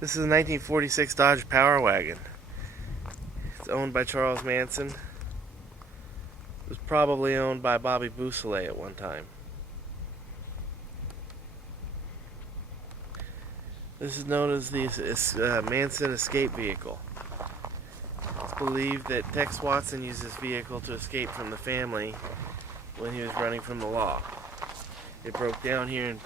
This is a 1946 Dodge Power Wagon. It's owned by Charles Manson. It was probably owned by Bobby Bousselet at one time. This is known as the Manson escape vehicle. It's believed that Tex Watson used this vehicle to escape from the family when he was running from the law. It broke down here and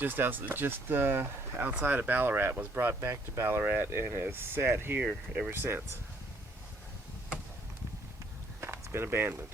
just outside of Ballarat, was brought back to Ballarat, and has sat here ever since. It's been abandoned.